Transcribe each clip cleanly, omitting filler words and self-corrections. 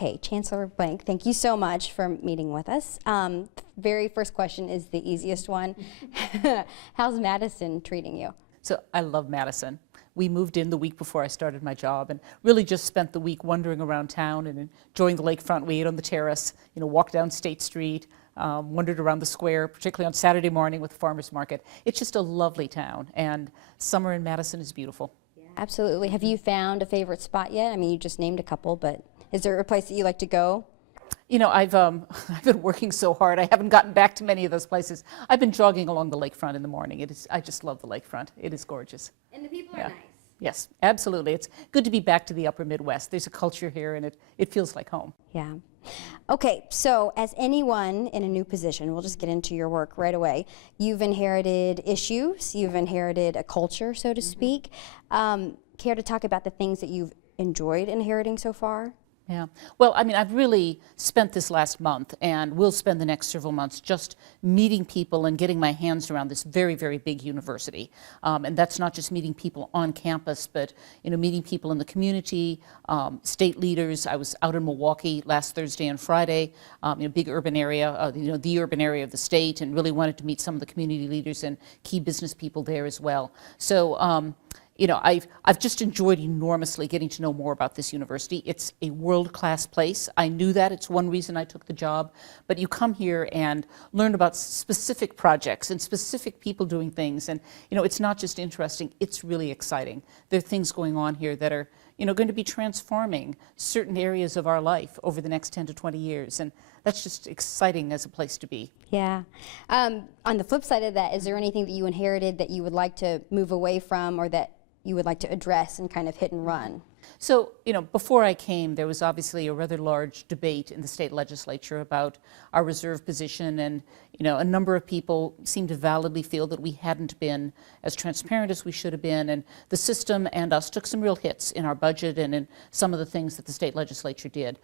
Okay, Chancellor Blank, thank you so much for meeting with us. Very first question is the easiest one. How's Madison treating you? So I love Madison. We moved in the week before I started my job and really just spent the week wandering around town and enjoying the lakefront. We ate on the terrace, walked down State Street, wandered around the square, particularly on Saturday morning with the farmers market. It's just a lovely town, and summer in Madison is beautiful. Yeah. Absolutely. Have you found a favorite spot yet? I mean, you just named a couple, but is there a place that you like to go? I've been working so hard. I haven't gotten back to many of those places. I've been jogging along the lakefront in the morning. I just love the lakefront. It is gorgeous. And the people are nice. Yes, absolutely. It's good to be back to the upper Midwest. There's a culture here, and it feels like home. Yeah. Okay, so as anyone in a new position, we'll just get into your work right away. You've inherited issues. You've inherited a culture, so to speak. Care to talk about the things that you've enjoyed inheriting so far? Yeah. Well, I mean, I've really spent this last month, and will spend the next several months, just meeting people and getting my hands around this very, very big university. And that's not just meeting people on campus, but meeting people in the community, state leaders. I was out in Milwaukee last Thursday and Friday, big urban area, the urban area of the state, and really wanted to meet some of the community leaders and key business people there as well. So. I've just enjoyed enormously getting to know more about this university. It's a world-class place. I knew that. It's one reason I took the job. But you come here and learn about specific projects and specific people doing things. And, it's not just interesting. It's really exciting. There are things going on here that are, going to be transforming certain areas of our life over the next 10 to 20 years. And that's just exciting as a place to be. Yeah. On the flip side of that, is there anything that you inherited that you would like to move away from, or that you would like to address and kind of hit and run? So, before I came, there was obviously a rather large debate in the state legislature about our reserve position, and, a number of people seemed to validly feel that we hadn't been as transparent as we should have been, and the system and us took some real hits in our budget and in some of the things that the state legislature did.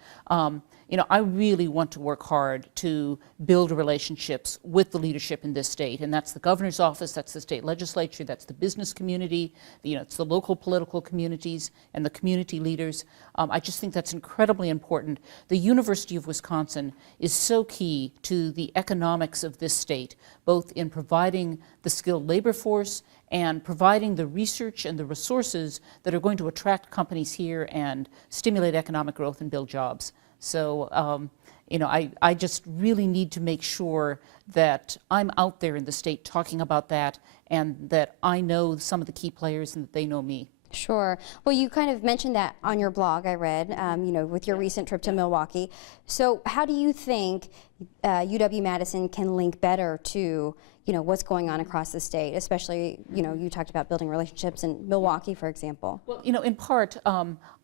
I really want to work hard to build relationships with the leadership in this state, and that's the governor's office, that's the state legislature, that's the business community, it's the local political communities and the community leaders. I just think that's incredibly important. The University of Wisconsin is so key to the economics of this state, both in providing the skilled labor force and providing the research and the resources that are going to attract companies here and stimulate economic growth and build jobs. So, I just really need to make sure that I'm out there in the state talking about that, and that I know some of the key players and that they know me. Sure. Well, you kind of mentioned that on your blog, I read, with your recent trip to Milwaukee. So how do you think UW-Madison can link better to, what's going on across the state, especially, you talked about building relationships in Milwaukee, for example? Well, in part,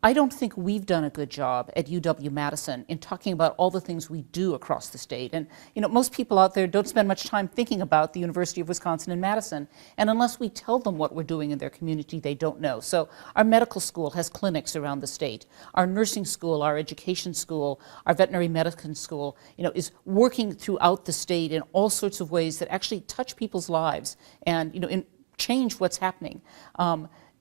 I don't think we've done a good job at UW-Madison in talking about all the things we do across the state. And, most people out there don't spend much time thinking about the University of Wisconsin in Madison. And unless we tell them what we're doing in their community, they don't know. So our medical school has clinics around the state. Our nursing school, our education school, our veterinary medicine school, is working throughout the state in all sorts of ways that actually touch people's lives and, change what's happening.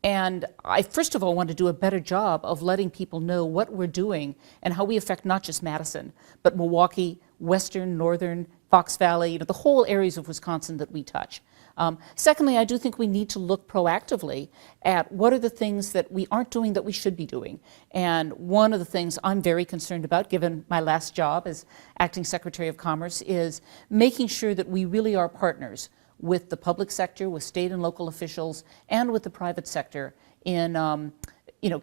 And I, first of all, want to do a better job of letting people know what we're doing and how we affect not just Madison, but Milwaukee, Western, Northern, Fox Valley, the whole areas of Wisconsin that we touch. Secondly, I do think we need to look proactively at what are the things that we aren't doing that we should be doing. And one of the things I'm very concerned about, given my last job as Acting Secretary of Commerce, is making sure that we really are partners with the public sector, with state and local officials, and with the private sector in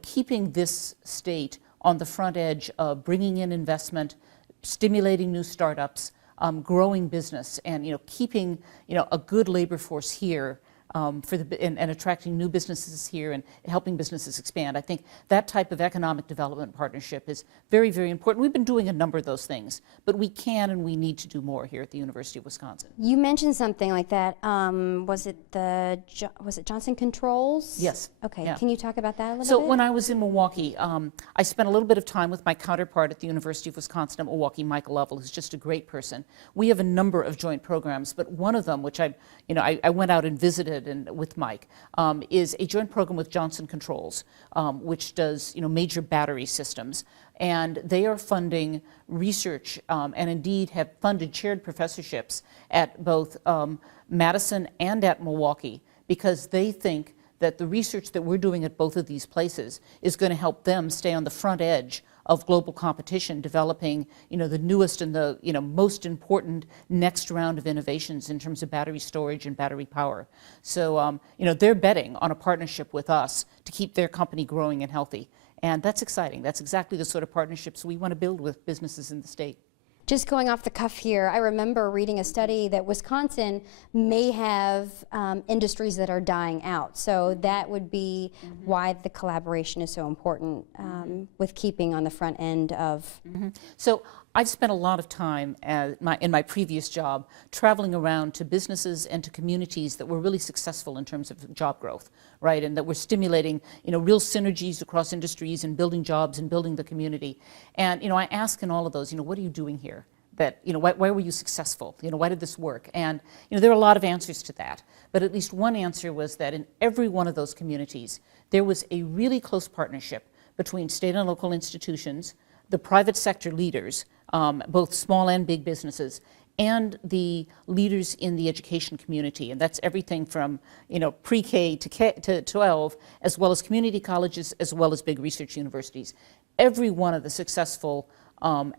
keeping this state on the front edge of bringing in investment, stimulating new startups, growing business, and keeping a good labor force here and attracting new businesses here and helping businesses expand. I think that type of economic development partnership is very, very important. We've been doing a number of those things, but we can and we need to do more here at the University of Wisconsin. You mentioned something like that. Was it Johnson Controls? Yes. Okay. Yeah. Can you talk about that a little bit? So when I was in Milwaukee, I spent a little bit of time with my counterpart at the University of Wisconsin at Milwaukee, Michael Lovell, who's just a great person. We have a number of joint programs, but one of them, which I went out and visited with Mike, is a joint program with Johnson Controls, which does major battery systems. and they are funding research and indeed have funded chaired professorships at both Madison and at Milwaukee, because they think that the research that we're doing at both of these places is going to help them stay on the front edge of global competition, developing, the newest and the, most important next round of innovations in terms of battery storage and battery power. So, they're betting on a partnership with us to keep their company growing and healthy. And that's exciting. That's exactly the sort of partnerships we want to build with businesses in the state. Just going off the cuff here, I remember reading a study that Wisconsin may have industries that are dying out. So that would be why the collaboration is so important with keeping on the front end of. So I've spent a lot of time in my previous job traveling around to businesses and to communities that were really successful in terms of job growth, right? And that were stimulating, real synergies across industries and building jobs and building the community. And, I ask in all of those, what are you doing here? That, why were you successful? Why did this work? And, there are a lot of answers to that. But at least one answer was that in every one of those communities, there was a really close partnership between state and local institutions, the private sector leaders, both small and big businesses, and the leaders in the education community. And that's everything from, pre-K to 12, as well as community colleges, as well as big research universities. Every one of the successful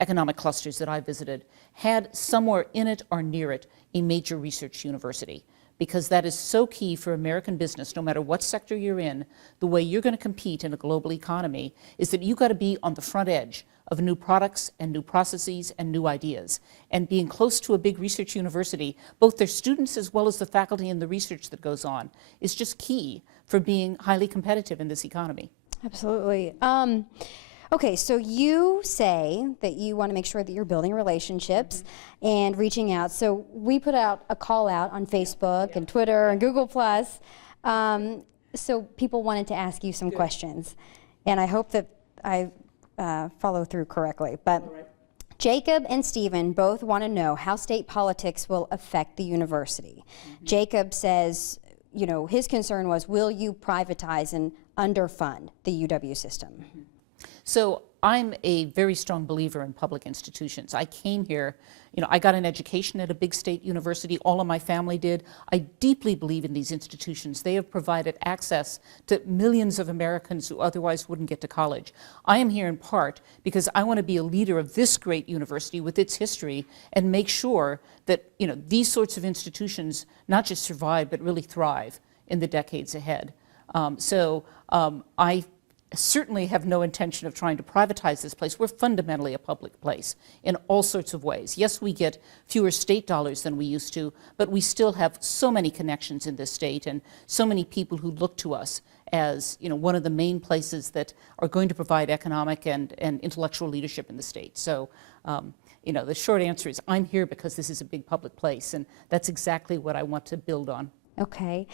economic clusters that I visited had somewhere in it or near it a major research university, because that is so key for American business. No matter what sector you're in, the way you're going to compete in a global economy is that you've got to be on the front edge of new products and new processes and new ideas. And being close to a big research university, both their students as well as the faculty and the research that goes on, is just key for being highly competitive in this economy. Absolutely. Okay, so you say that you want to make sure that you're building relationships and reaching out. So we put out a call out on Facebook and Twitter and Google+. So people wanted to ask you some questions. And I hope that I follow through correctly. But Jacob and Stephen both want to know how state politics will affect the university. Jacob says, his concern was, will you privatize and underfund the UW system? So I'm a very strong believer in public institutions. I came here, I got an education at a big state university. All of my family did. I deeply believe in these institutions. They have provided access to millions of Americans who otherwise wouldn't get to college. I am here in part because I want to be a leader of this great university with its history and make sure that, these sorts of institutions not just survive, but really thrive in the decades ahead. I certainly have no intention of trying to privatize this place. We're fundamentally a public place in all sorts of ways. Yes, we get fewer state dollars than we used to, but we still have so many connections in this state and so many people who look to us as one of the main places that are going to provide economic and intellectual leadership in the state. So the short answer is I'm here because this is a big public place, and that's exactly what I want to build on. Okay.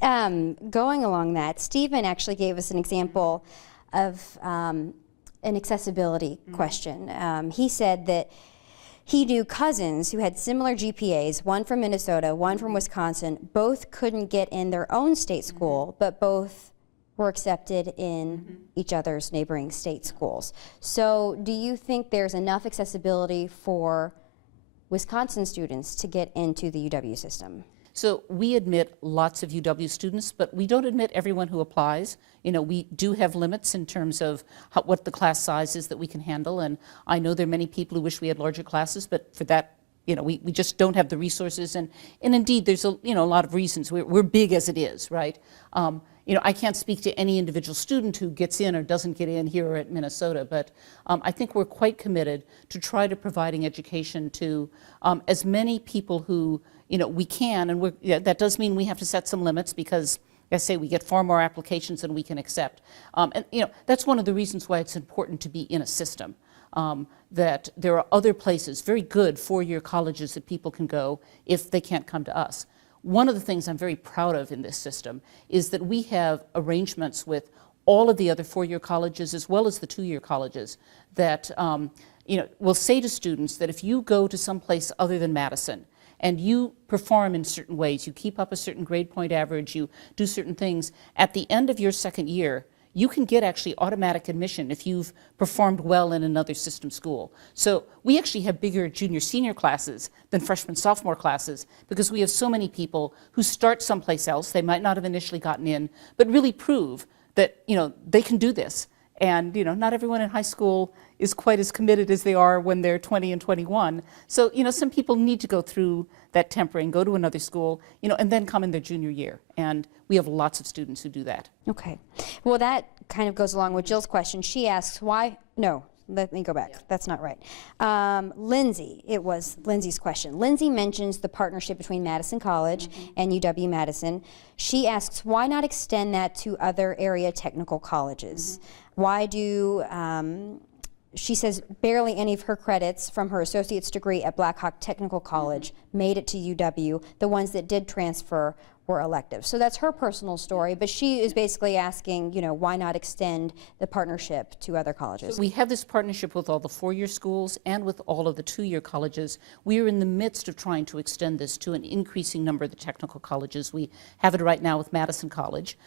Going along that, Stephen actually gave us an example of an accessibility question. He said that he knew cousins who had similar GPAs, one from Minnesota, one from Wisconsin. Both couldn't get in their own state school, but both were accepted in each other's neighboring state schools. So do you think there's enough accessibility for Wisconsin students to get into the UW system? So we admit lots of UW students, but we don't admit everyone who applies. We do have limits in terms of what the class size is that we can handle, and I know there are many people who wish we had larger classes, but for that, we just don't have the resources, and indeed there's a lot of reasons. We're big as it is, right? I can't speak to any individual student who gets in or doesn't get in here or at Minnesota, but I think we're quite committed to try to providing education to as many people who we can, and that does mean we have to set some limits because, as I say, we get far more applications than we can accept. And that's one of the reasons why it's important to be in a system. That there are other places, very good four-year colleges that people can go if they can't come to us. One of the things I'm very proud of in this system is that we have arrangements with all of the other four-year colleges as well as the two-year colleges that will say to students that if you go to some place other than Madison and you perform in certain ways, you keep up a certain grade point average, you do certain things, at the end of your second year, you can get actually automatic admission if you've performed well in another system school. So we actually have bigger junior senior classes than freshman sophomore classes because we have so many people who start someplace else. They might not have initially gotten in, but really prove that, they can do this. And, not everyone in high school is quite as committed as they are when they're 20 and 21. So, some people need to go through that tempering, go to another school, and then come in their junior year. And we have lots of students who do that. Okay. Well, that kind of goes along with Jill's question. She asks why, no, let me go back. Yeah. That's not right. Lindsay, it was Lindsay's question. Lindsay mentions the partnership between Madison College and UW-Madison. She asks, why not extend that to other area technical colleges? Why do, she says, barely any of her credits from her associate's degree at Black Hawk Technical College made it to UW. The ones that did transfer were elective. So that's her personal story, but she is basically asking, why not extend the partnership to other colleges? We have this partnership with all the four-year schools and with all of the two-year colleges. We are in the midst of trying to extend this to an increasing number of the technical colleges. We have it right now with Madison College.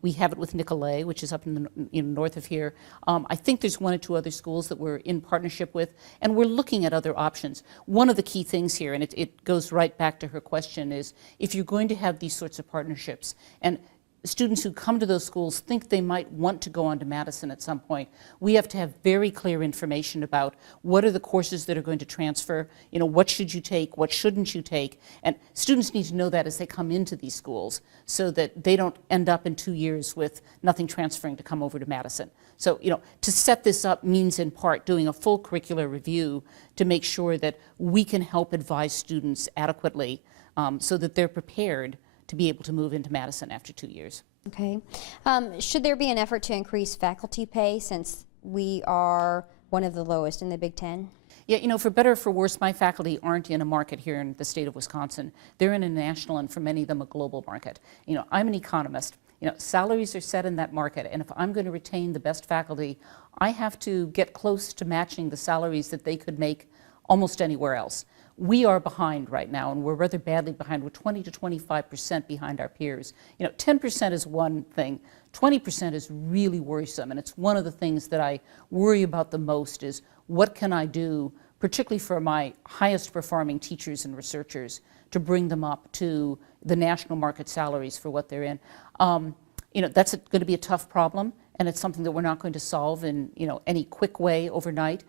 We have it with Nicolet, which is up in the north of here. I think there's one or two other schools that we're in partnership with, and we're looking at other options. One of the key things here, and it goes right back to her question, is if you're going to have these sorts of partnerships, and students who come to those schools think they might want to go on to Madison at some point, we have to have very clear information about what are the courses that are going to transfer, what should you take, what shouldn't you take, and students need to know that as they come into these schools so that they don't end up in 2 years with nothing transferring to come over to Madison. So, to set this up means in part doing a full curricular review to make sure that we can help advise students adequately so that they're prepared to be able to move into Madison after 2 years. Okay. Should there be an effort to increase faculty pay since we are one of the lowest in the Big Ten? Yeah, for better or for worse, my faculty aren't in a market here in the state of Wisconsin. They're in a national and for many of them a global market. I'm an economist. Salaries are set in that market, and if I'm going to retain the best faculty, I have to get close to matching the salaries that they could make almost anywhere else. We are behind right now, and we're rather badly behind. We're 20 to 25% behind our peers. 10% is one thing. 20% is really worrisome, and it's one of the things that I worry about the most is what can I do, particularly for my highest performing teachers and researchers, to bring them up to the national market salaries for what they're in. That's going to be a tough problem, and it's something that we're not going to solve in any quick way overnight.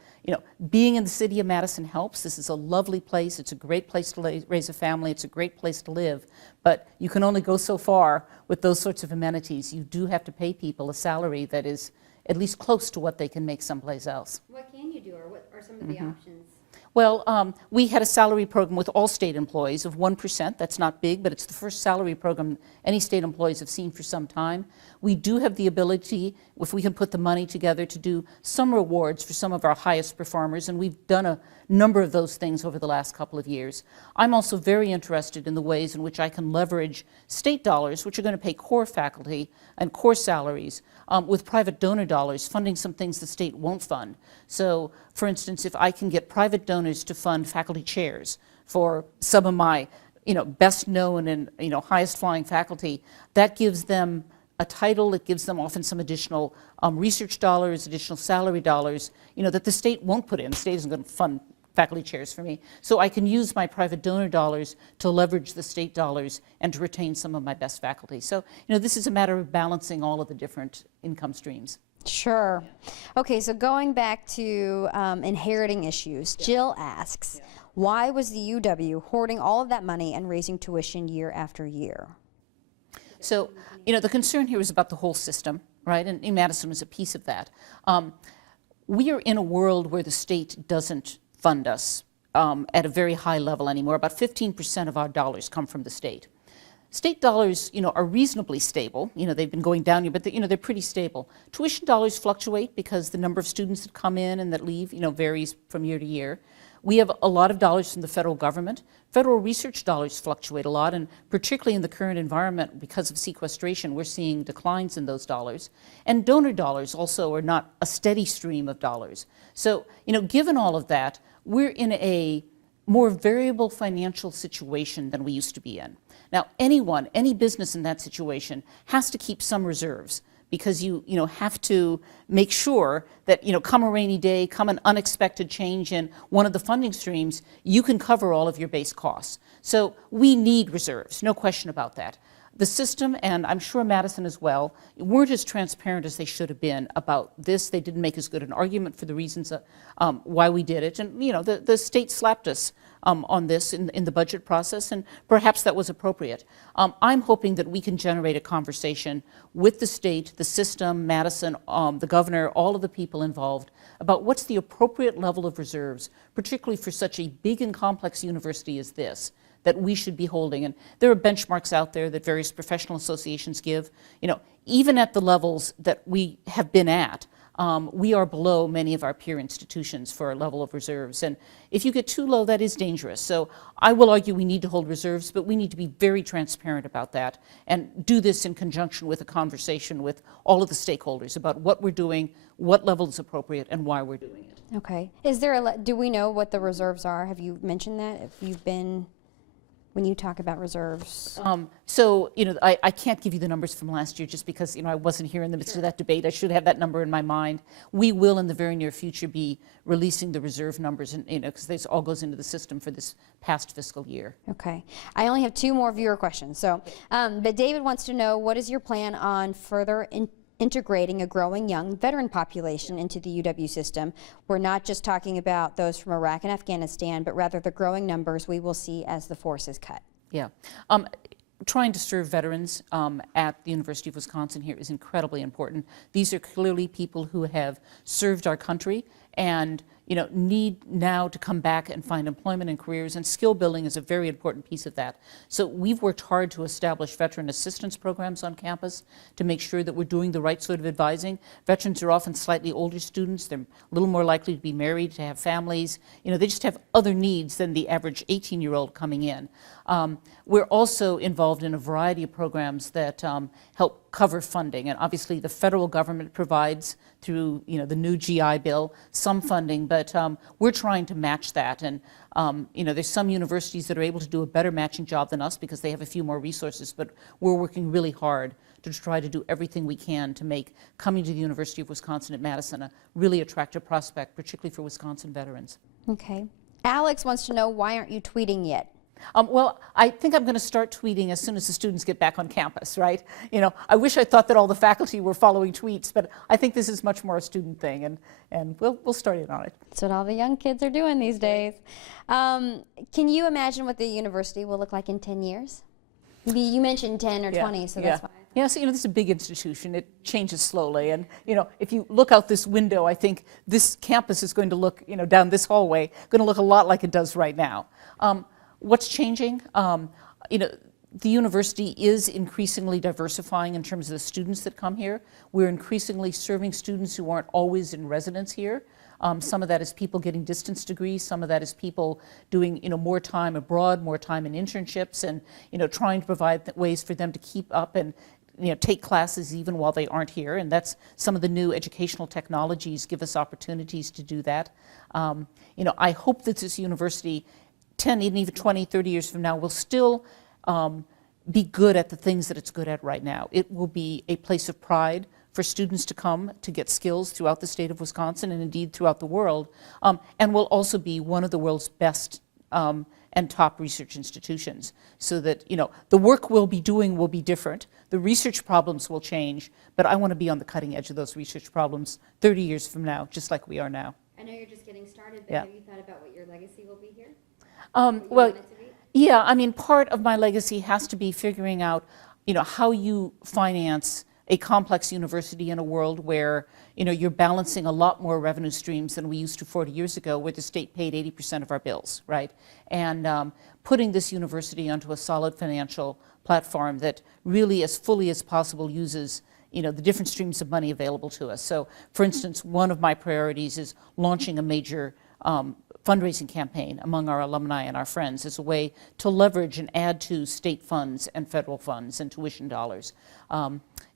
Being in the city of Madison helps. This is a lovely place. It's a great place to raise a family. It's a great place to live. But you can only go so far with those sorts of amenities. You do have to pay people a salary that is at least close to what they can make someplace else. What can you do, or what are some of the options? Well, we had a salary program with all state employees of 1%. That's not big, but it's the first salary program any state employees have seen for some time. We do have the ability, if we can put the money together, to do some rewards for some of our highest performers, and we've done a number of those things over the last couple of years. I'm also very interested in the ways in which I can leverage state dollars, which are going to pay core faculty and core salaries, with private donor dollars, funding some things the state won't fund. So, for instance, if I can get private donors to fund faculty chairs for some of my best known and highest flying faculty, that gives them a title. It gives them often some additional research dollars, additional salary dollars, that the state won't put in. The state isn't going to fund faculty chairs for me. So I can use my private donor dollars to leverage the state dollars and to retain some of my best faculty. So, this is a matter of balancing all of the different income streams. Sure. Okay, so going back to inheriting issues, Jill asks, why was the UW hoarding all of that money and raising tuition year after year? So, the concern here is about the whole system, right? And Madison was a piece of that. We are in a world where the state doesn't fund us at a very high level anymore. About 15% of our dollars come from the state. State dollars, are reasonably stable. They've been going down here, but they're pretty stable. Tuition dollars fluctuate because the number of students that come in and that leave, varies from year to year. We have a lot of dollars from the federal government. Federal research dollars fluctuate a lot, and particularly in the current environment, because of sequestration, we're seeing declines in those dollars. And donor dollars also are not a steady stream of dollars. So, given all of that, we're in a more variable financial situation than we used to be in. Now, any business in that situation has to keep some reserves because you have to make sure that, come a rainy day, come an unexpected change in one of the funding streams, you can cover all of your base costs. So we need reserves, no question about that. The system, and I'm sure Madison as well, weren't as transparent as they should have been about this. They didn't make as good an argument for the reasons why we did it. And the state slapped us on this in the budget process, and perhaps that was appropriate. I'm hoping that we can generate a conversation with the state, the system, Madison, the governor, all of the people involved about what's the appropriate level of reserves, particularly for such a big and complex university as this, that we should be holding. And there are benchmarks out there that various professional associations give. Even at the levels that we have been at, we are below many of our peer institutions for our level of reserves. And if you get too low, that is dangerous. So I will argue we need to hold reserves, but we need to be very transparent about that and do this in conjunction with a conversation with all of the stakeholders about what we're doing, what level is appropriate, and why we're doing it. Okay. Is there do we know what the reserves are? Have you mentioned that? If you've been, when you talk about reserves? So, I can't give you the numbers from last year just because, I wasn't here in the midst of that debate. I should have that number in my mind. We will, in the very near future, be releasing the reserve numbers, and because this all goes into the system for this past fiscal year. Okay. I only have 2 more viewer questions. So, but David wants to know, what is your plan on further integrating a growing young veteran population into the UW system? We're not just talking about those from Iraq and Afghanistan, but rather the growing numbers we will see as the force is cut. Yeah. Trying to serve veterans at the University of Wisconsin here is incredibly important. These are clearly people who have served our country and need now to come back and find employment and careers, and skill building is a very important piece of that. So we've worked hard to establish veteran assistance programs on campus to make sure that we're doing the right sort of advising. Veterans are often slightly older students. They're a little more likely to be married, to have families. They just have other needs than the average 18-year-old coming in. We're also involved in a variety of programs that help cover funding, and obviously the federal government provides through the new GI Bill some funding, but we're trying to match that. And there's some universities that are able to do a better matching job than us because they have a few more resources, but we're working really hard to try to do everything we can to make coming to the University of Wisconsin at Madison a really attractive prospect, particularly for Wisconsin veterans. Okay. Alex wants to know, why aren't you tweeting yet? Well, I think I'm going to start tweeting as soon as the students get back on campus, right? I wish I thought that all the faculty were following tweets, but I think this is much more a student thing, and we'll start in on it. That's what all the young kids are doing these days. Can you imagine what the university will look like in 10 years? You mentioned 10 or 20, so that's why. Yeah, so this is a big institution. It changes slowly, and if you look out this window, I think this campus is going to look, down this hallway, going to look a lot like it does right now. What's changing? The university is increasingly diversifying in terms of the students that come here. We're increasingly serving students who aren't always in residence here. Some of that is people getting distance degrees. Some of that is people doing, more time abroad, more time in internships, and, trying to provide ways for them to keep up and, take classes even while they aren't here. And that's some of the new educational technologies give us opportunities to do that. I hope that this university 10, even 20, 30 years from now will still be good at the things that it's good at right now. It will be a place of pride for students to come to get skills throughout the state of Wisconsin and indeed throughout the world, and will also be one of the world's best and top research institutions, so that the work we'll be doing will be different, the research problems will change, but I want to be on the cutting edge of those research problems 30 years from now, just like we are now. I know you're just getting started, but have you thought about what your legacy will be here? Well, yeah, part of my legacy has to be figuring out, how you finance a complex university in a world where, you're balancing a lot more revenue streams than we used to 40 years ago, where the state paid 80% of our bills, right? And putting this university onto a solid financial platform that really, as fully as possible, uses the different streams of money available to us. So, for instance, one of my priorities is launching a major fundraising campaign among our alumni and our friends as a way to leverage and add to state funds and federal funds and tuition dollars.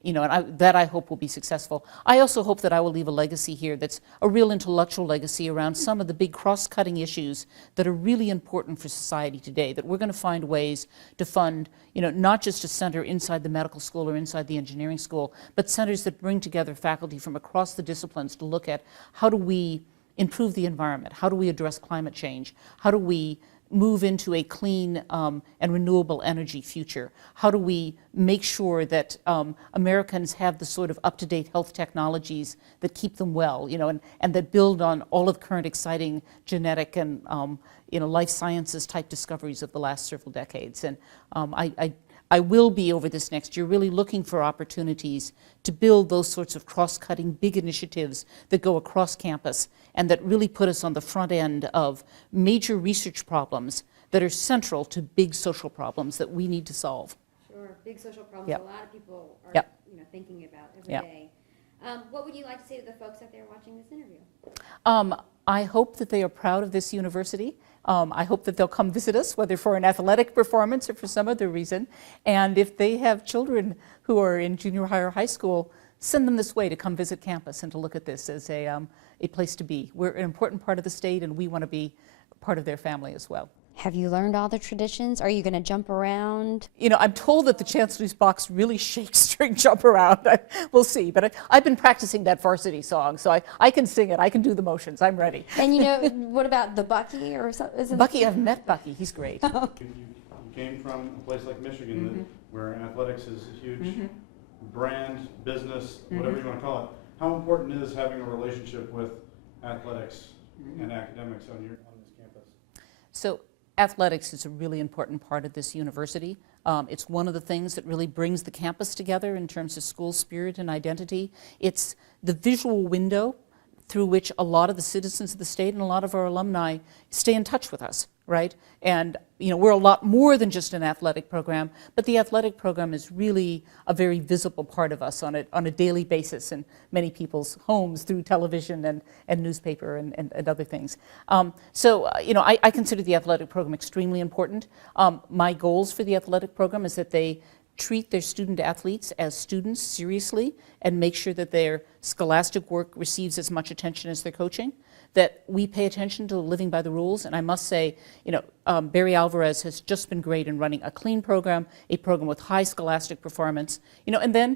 and that I hope will be successful. I also hope that I will leave a legacy here that's a real intellectual legacy around some of the big cross-cutting issues that are really important for society today, that we're going to find ways to fund, not just a center inside the medical school or inside the engineering school, but centers that bring together faculty from across the disciplines to look at how do we improve the environment, how do we address climate change, how do we move into a clean and renewable energy future? How do we make sure that Americans have the sort of up-to-date health technologies that keep them well, and that build on all of the current exciting genetic and life sciences type discoveries of the last several decades? And I will be, over this next year, really looking for opportunities to build those sorts of cross-cutting big initiatives that go across campus and that really put us on the front end of major research problems that are central to big social problems that we need to solve. Sure, big social problems Yep. a lot of people are Yep. thinking about every Yep. day. What would you like to say to the folks out there watching this interview? I hope that they are proud of this university. I hope that they'll come visit us, whether for an athletic performance or for some other reason. And if they have children who are in junior high or high school, send them this way to come visit campus and to look at this as a place to be. We're an important part of the state, and we want to be part of their family as well. Have you learned all the traditions? Are you going to jump around? I'm told that the Chancellor's Box really shakes during jump around. We'll see. But I've been practicing that varsity song, so I can sing it. I can do the motions. I'm ready. And what about the Bucky or something? Bucky, I've met Bucky. He's great. You came from a place like Michigan where athletics is a huge brand, business, whatever you want to call it. How important is having a relationship with athletics and academics on this campus? So athletics is a really important part of this university. It's one of the things that really brings the campus together in terms of school spirit and identity. It's the visual window through which a lot of the citizens of the state and a lot of our alumni stay in touch with us, right? And we're a lot more than just an athletic program, but the athletic program is really a very visible part of us on a daily basis in many people's homes through television and newspaper and other things. I consider the athletic program extremely important. My goals for the athletic program is that they treat their student athletes as students seriously and make sure that their scholastic work receives as much attention as their coaching, that we pay attention to living by the rules. And I must say, Barry Alvarez has just been great in running a clean program, a program with high scholastic performance, and then,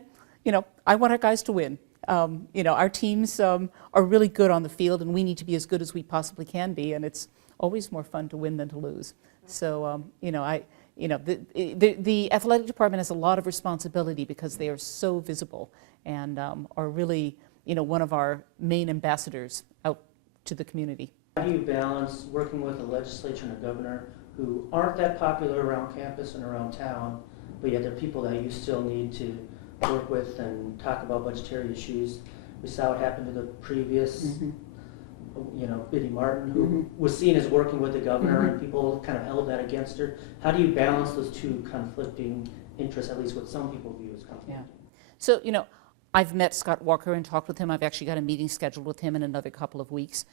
I want our guys to win. Our teams are really good on the field, and we need to be as good as we possibly can be, and it's always more fun to win than to lose. So, the athletic department has a lot of responsibility because they are so visible and are really, one of our main ambassadors out to the community. How do you balance working with a legislature and a governor who aren't that popular around campus and around town, but yet they're people that you still need to work with and talk about budgetary issues? We saw what happened to the previous Biddy Martin, who was seen as working with the governor, and people kind of held that against her. How do you balance those two conflicting interests, at least what some people view as conflicting? Yeah. So, I've met Scott Walker and talked with him. I've actually got a meeting scheduled with him in another couple of weeks.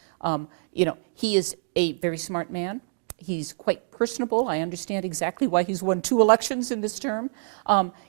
He is a very smart man. He's quite personable. I understand exactly why he's won 2 elections in this term.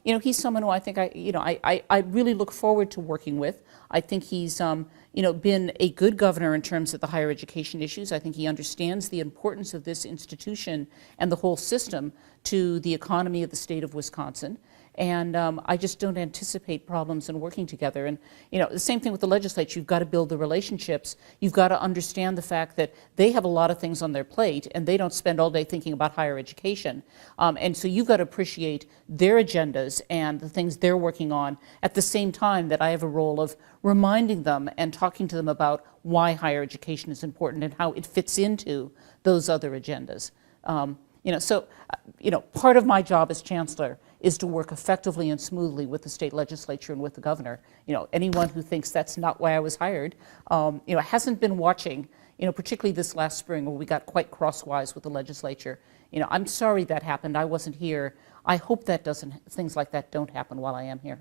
He's someone who I think I really look forward to working with. I think he's been a good governor in terms of the higher education issues. I think he understands the importance of this institution and the whole system to the economy of the state of Wisconsin. And I just don't anticipate problems in working together. And the same thing with the legislature. You've got to build the relationships. You've got to understand the fact that they have a lot of things on their plate, and they don't spend all day thinking about higher education. And so you've got to appreciate their agendas and the things they're working on at the same time that I have a role of reminding them and talking to them about why higher education is important and how it fits into those other agendas. Part of my job as chancellor is to work effectively and smoothly with the state legislature and with the governor. Anyone who thinks that's not why I was hired, hasn't been watching, particularly this last spring where we got quite crosswise with the legislature. I'm sorry that happened. I wasn't here. I hope things like that don't happen while I am here.